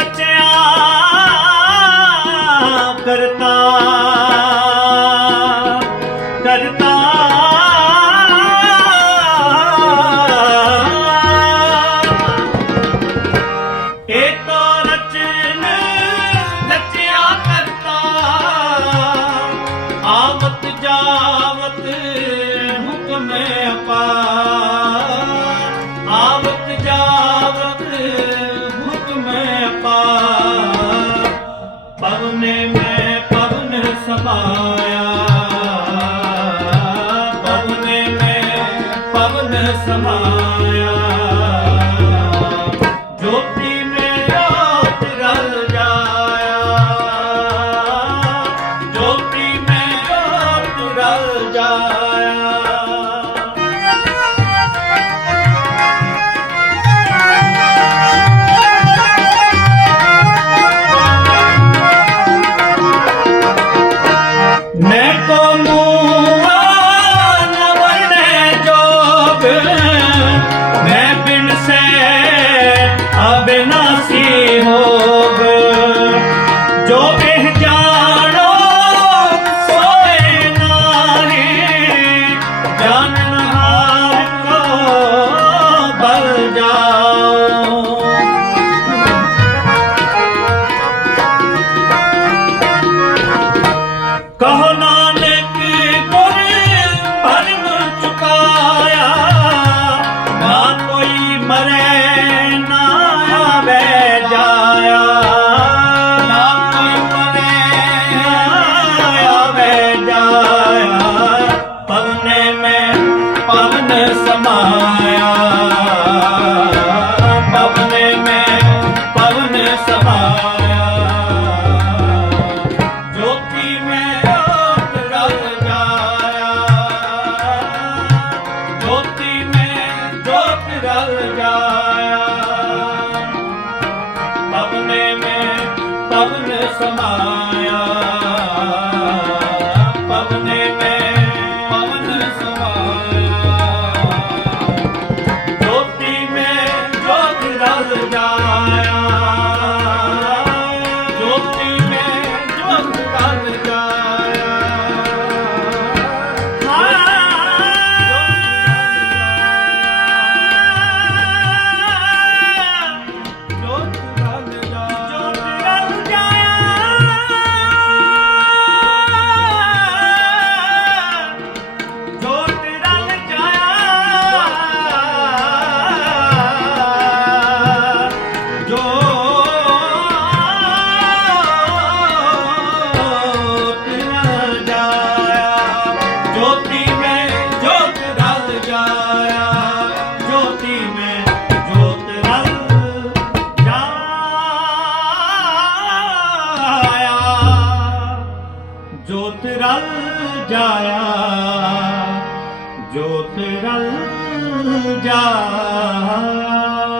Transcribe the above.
ਰਚਿਆ ਕਰਤਾ। ਕਰਤਾ। ਇਹ ਤੋ ਰਚਨ ਰਚਿਆ ਕਰਤਾ। ਆਵਤ ਜਾਵਤ ਹੁਕਮੇ ਅਪਾ ਆਵਤ ਜਾ ਸਮਾਇਆ। ਪਵਨ ਮੈਂ ਪਵਨ ਸਮਾਇਆ। ਮਰੇ ਨਾ ਆਵੇ ਜਾਇਆ। ਨਾ ਕੋਈ ਮਰੇ ਨਾ ਆਵੇ ਜਾਇਆ। ਪਵਨੇ ਮੈਂ ਪਵਨ ਸਮਾਇਆ। ਪਵਨੇ ਮੈਂ ਪਵਨ ਸਮਾਇਆ। ਜੋਤੀ ਮੈਂ ਰਾਤ ਜਾਇਆ। ਜੋਤੀ nossa mãe. ਜਾਇਆ ਜੋਤ ਰਲ ਜਾਇਆ।